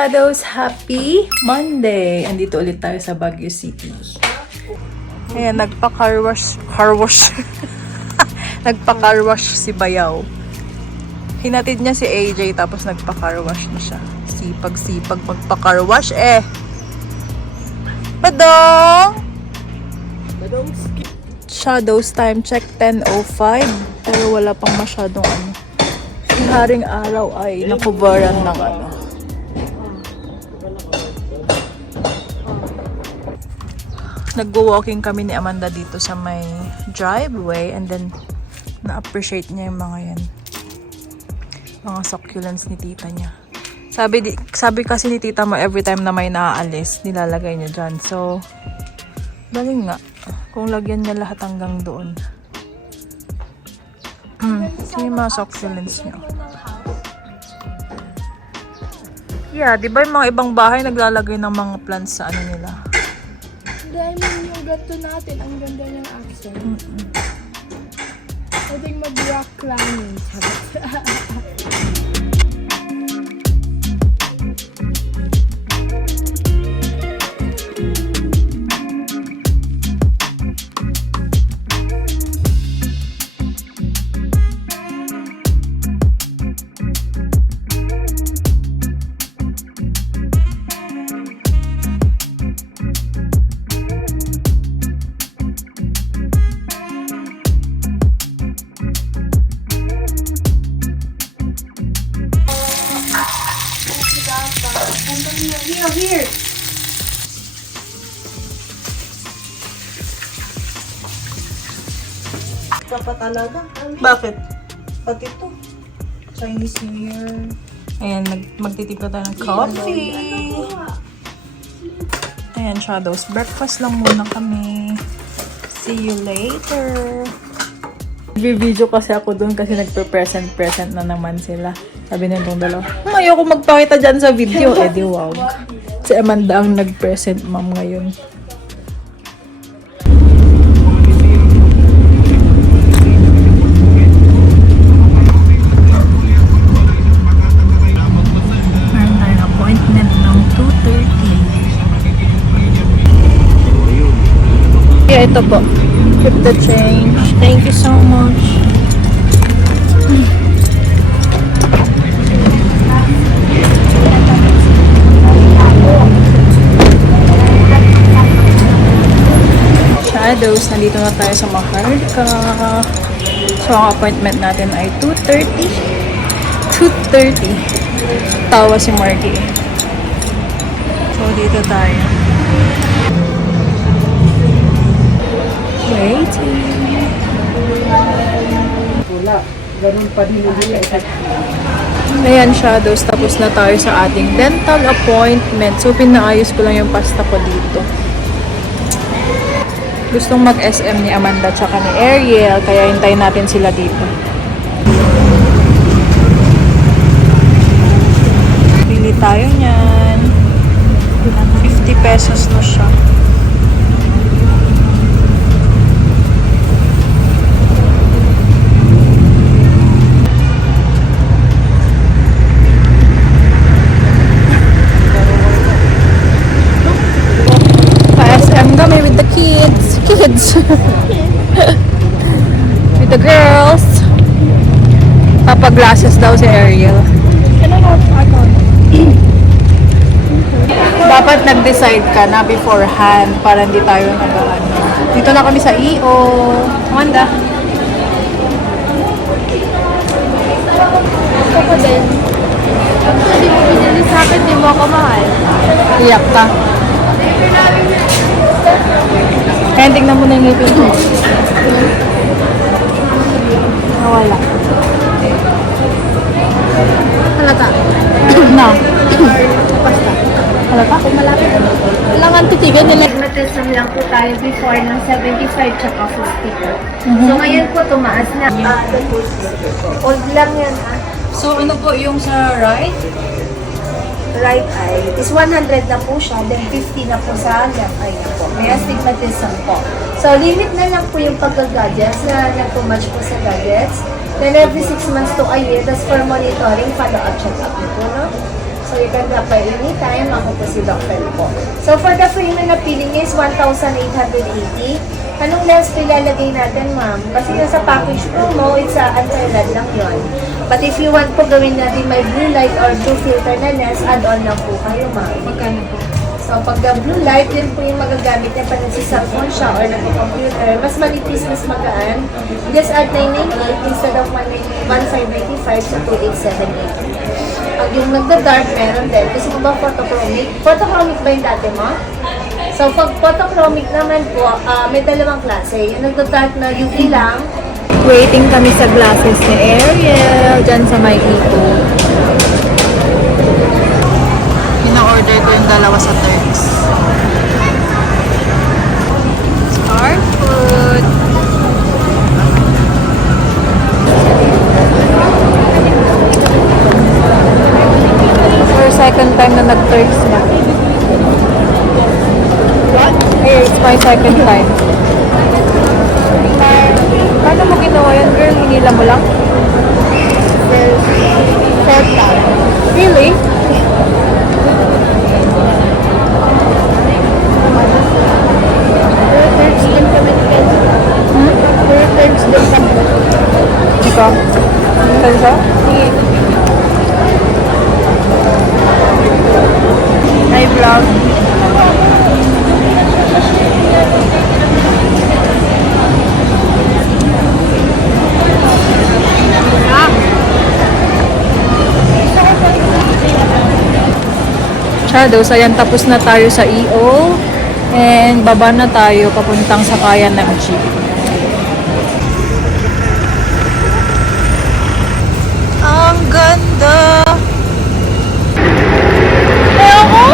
Shadows! Happy Monday! Andito ulit tayo sa Baguio City. Ayan, nagpa-car wash. Nagpa-car wash si Bayaw. Hinatid niya si AJ tapos nagpa-car wash na siya. Sipag-sipag magpa-car wash eh. Badong! Shadows time check 10:05. Pero wala pang masyadong ano. Si Haring Araw ay nakubaran ng ano. Nagwo-walking kami ni Amanda dito sa may driveway and then na-appreciate niya yung mga yan. Mga succulents ni tita niya. Sabi kasi ni tita mo every time na may naaalis, nilalagay niya dyan. So, galing nga. Kung lagyan niya lahat hanggang doon. Yung mga succulents niya. Yeah, di ba yung mga ibang bahay naglalagay ng mga plants sa ano nila? Dahil yung gato natin, ang ganda ng accent. Pwedeng mag-rock climbing. Here. Pa talaga? Bakit? Pati ito. Chinese New Year. Ayan, magtitipla tayo ng coffee. Ayan, Shadows. Breakfast lang muna kami. See you later. Nag-video kasi ako dun kasi nagpe-present na naman sila. Sabi na itong dalawa, ayoko magpakita dyan sa video. Eh di wow. Si Amanda ang nag-present ma'am ngayon. Meron tayong appointment ng 2:30. Yeah, ito po. Keep the change. Thank you so much. Shadows, nandito na tayo sa Maharlika. So, ang appointment natin ay 2:30. 2:30. Tawa si Marky. So, dito tayo. Waiting. Wala. Ganun pa din hindi ka. Ayan, Shadows. Tapos na tayo sa ating dental appointment. So, pinaayos ko lang yung pasta ko dito. Gustong mag-SM ni Amanda tsaka ni Ariel, kaya hintayin natin sila dito. Pili tayo niyan. 50 pesos na siya. Pa-SM kami with the kids. With the girls. Papa-glasses daw si Ariel. Dapat nag-decide ka na beforehand para hindi tayo nag-ano. Dito na kami sa EO. Amanda. Gusto ko din. Kapag hindi mo binili sa akin, di mo ako mahal. Iyak ka. Kaya tingnan mo na yung ngipin ko. Nawala. Halata. Na. Basta. Halata? Kung malapit. Kailangan titigan nila. Magmatism lang po tayo before ng 75 tsaka 50 po. So ngayon po tumaas na. Old lang yan ha. So ano po yung sa right? Right eye is 100 na po siya, then 50 na po sa left eye na po. May astigmatism po. So limit na lang po yung pagka-gadgets na nag-match po sa gadgets. Then every 6 months to a year, that's for monitoring, follow-up, check-up po, no? So you can apply anytime. Ako po si Dr. po. So for the frame na feeling is 1,880. Anong lens po ilalagay natin, ma'am? Kasi nasa package po mo, it's anti-red lang yun. But if you want po gawin natin may blue light or blue filter na lens, add-on lang po kayo, ma'am. Magkano po? So pag the blue light, yun po yung magagamit niya pag nagsiselfone siya or nagko-computer. Mas manipis, mas magaan. Just add 998 instead of 1,595 sa 2,878. Pag yung nagda-dark, meron din. Gusto mo ba photochromic? Photochromic ba yung dati mo? So, pag photochromic naman po, may dalawang klase. Yung nagda-dark na UV lang. Waiting kami sa glasses ni Ariel, dyan sa may iko. Ina-order ko yung dalawa sa Turks. Star food. For second time na nag-Turks na. Hey, it's my second time. Paano mo ginawa yun, girl? Hinila mo lang? Fourth time. Really? Ikaw? Tansa? Hi, vlog. Shadows, ayan, tapos na tayo sa EO and baba na tayo papuntang sakayan ng jeep. Ang ganda! Ayoko!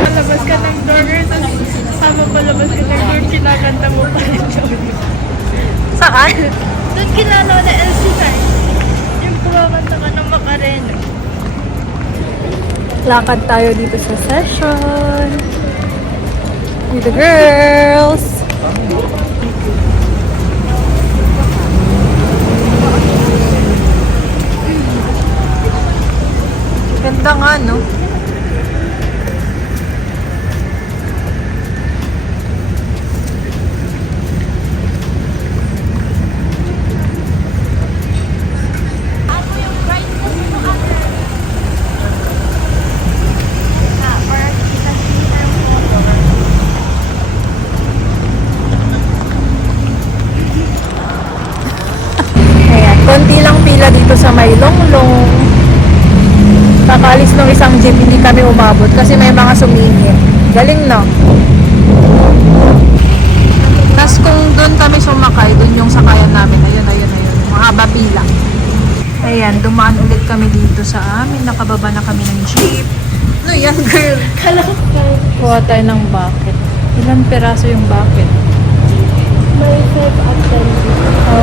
Palabas ka ng door, tapos kasama palabas ka ng door, kinakanta mo pa rin siya. Saan? Doon kinano na LC9. Yung kumakanta ka ng Macarena. Lakad tayo dito sa session with the girls. Ganda nga, no? Konti lang pila dito sa may Longlong. Kakalis ng isang jeep, hindi kami umabot kasi may mga sumingit. Galing, no? Tapos kung doon kami sumakay, doon yung sakayan namin. Ayun, ayun, ayun. Mahaba pila. Ayan, dumaan ulit kami dito sa amin. Nakababa na kami ng jeep. Ano yan, girl? Kuha tayo ng bucket. Ilang peraso yung bucket? May 5 up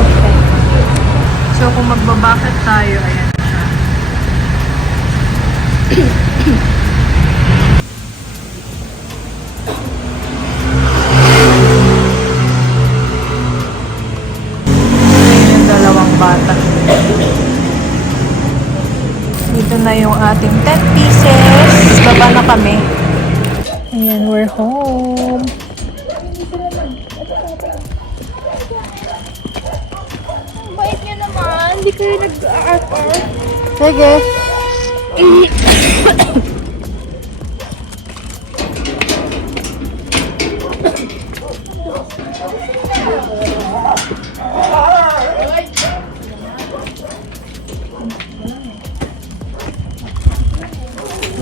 Okay. So, kung magbabakit tayo, ayan siya. Ayan yung dalawang bata. Dito na yung ating 10 pieces. Baba na kami. Ayan, we're home. Bait niyo naman, hindi kayo nag-aakar. Sige.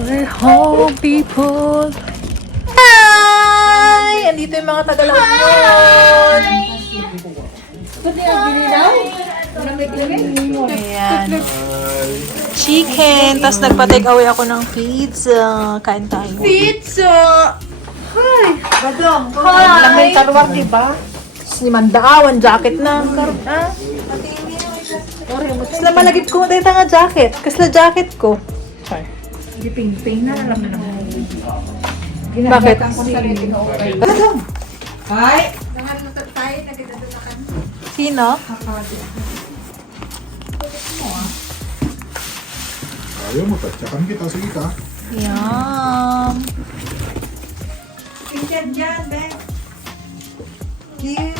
We're home, people. Hi! Andito yung mga taga-Langyon. Ayan. Chicken. Tapos nagpa-take away ako ng pizza. Kain tayo. Pizza! Badong, Hi! lang may tarwar, diba? 500 jacket na. Tapos na malagip ko. Dahil nga jacket. Kasla jacket ko. Ping-ping na alam na naman. Bakit? Badong! Hi! Sino? Ayaw mo, tatsakan kita. Sige ka. Yum! Picture dyan, Ben. Ew.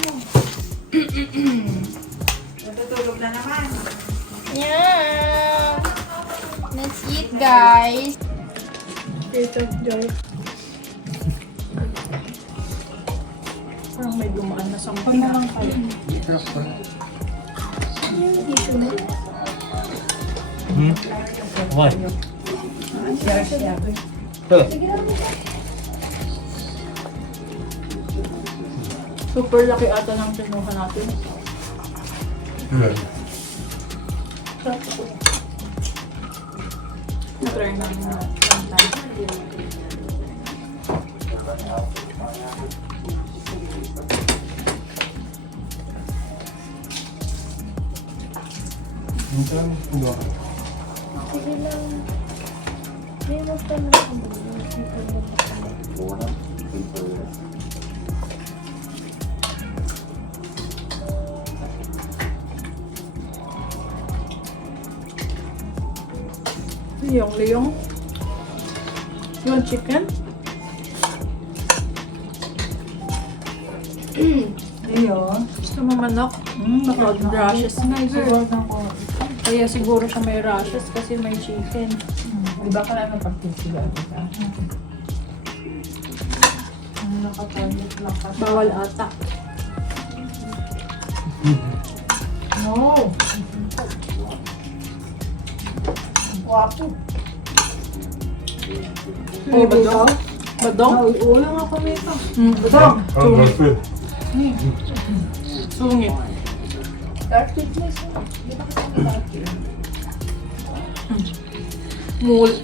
Natutulog na naman. Yeah! Let's eat, guys! Tita Joy. Parang may dumaan na sa mga kayo. Why? Super laki ata ng pinuha natin. Na-try namin na one time. Liyong. You want chicken? Ayun. Gusto mo manok? Naka-rashes na Siguro na ko. Kaya siguro siya may rashes kasi may chicken. Di ba kaya napagtisigaan kita? Ang nakatarget lang ka. Bawal ata. No! Wapo. Oh, badong? Badong? Ulang ako nito. Badong. Ang girlfriend. Sungit. Dark fitness. Di ba kasi dark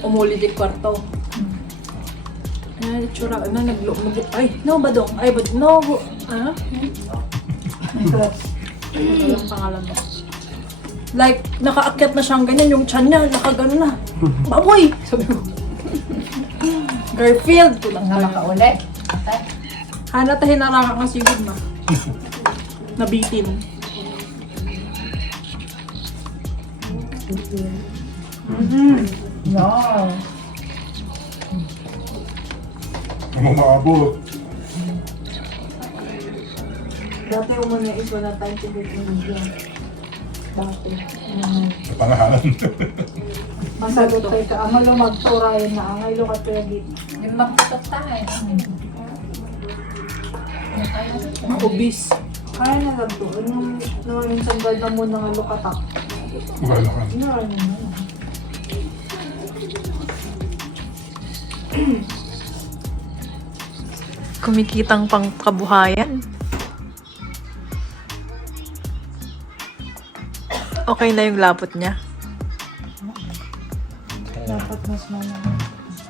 Umuli di kwarto. Ay, tsura. Ano, ay, no, badong. Ay, no, ano? Ano yung pangalan mo? Like, nakaakyat na siyang ganyan, yung tiyan niya, nakagano na. Baboy! Sabi ko. Garfield! Kulang Na na makaulit. Hana tayo naraka ng sigod na. Nabitin. No. Ang umaabot. Dati yung muna is wala tayong pinipinigyan. Dati. Sa pangalan. Masagot kayo ka, ang malo magturayan na, ang ilo ka pwede. Yung magtutok tayo. Obese. Kaya na lang to. Nung minsan ganda mo ng alukatak. Wala ka. Ano na. Kumikitang pang kabuhayan. Okay na yung lapot niya. Dapat mas malaman.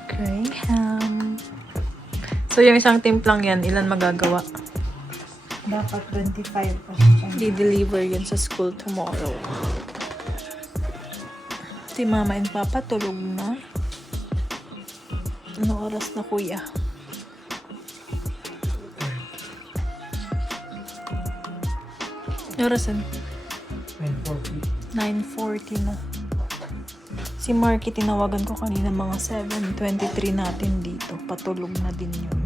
Graham. So yung isang timplang yan, ilan magagawa? Dapat 25 pa siya. I-deliver yan sa school tomorrow. Si mama and papa tulog na. Ano oras na kuya? Orasan? 9:40 na. Si Marky tinawagan ko kanina mga 7:23 natin dito. Patulog na din yun.